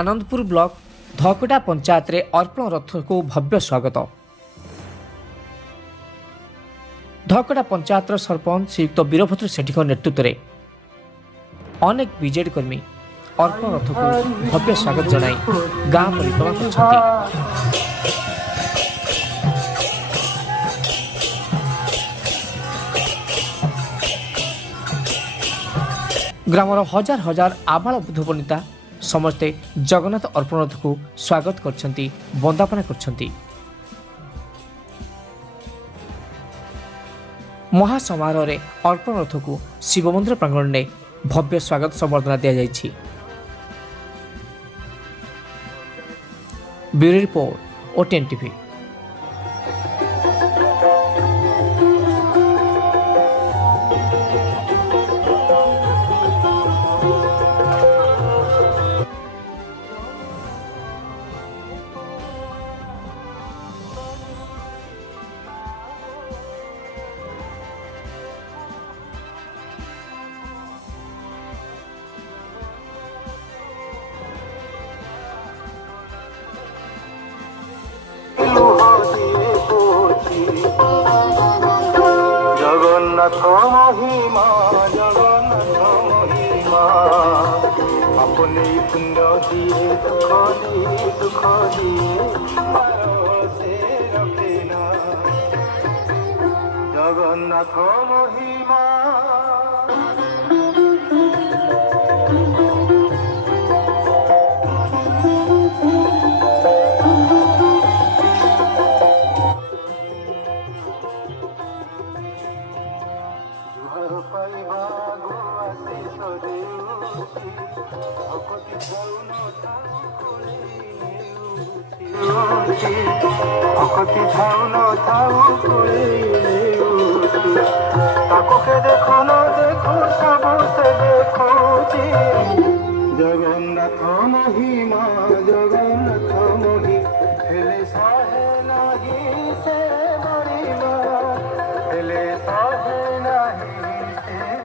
Anandpur block धकड़ा panchayat रे अर्पण रथ को भव्य स्वागत। धकड़ा पंचायत सरपंच श्रीयुक्त वीरभद्र सेठी नेतृत्व में अनेक बीजेडी कर्मी अर्पण रथ को भव्य स्वागत जनाई गांव परिक्रमा करछथि। ग्रामर हजार हजार आबाल बुधवनिता समस्ते जगन्नाथ अर्पण रथ को स्वागत करछंती, वंदापना करछंती। महासमारोह रे अर्पण रथ को शिव मंदिर प्रांगण में भव्य स्वागत संबर्धना दिया जायछि। Bureau report OTN TV. Jagannath महिमा जगन्नाथ महिमा अपने पुण्य दिए दुख दिए सुख दिए से रखेना जगन्नाथ महिमा भक्ति थाउ न थाउ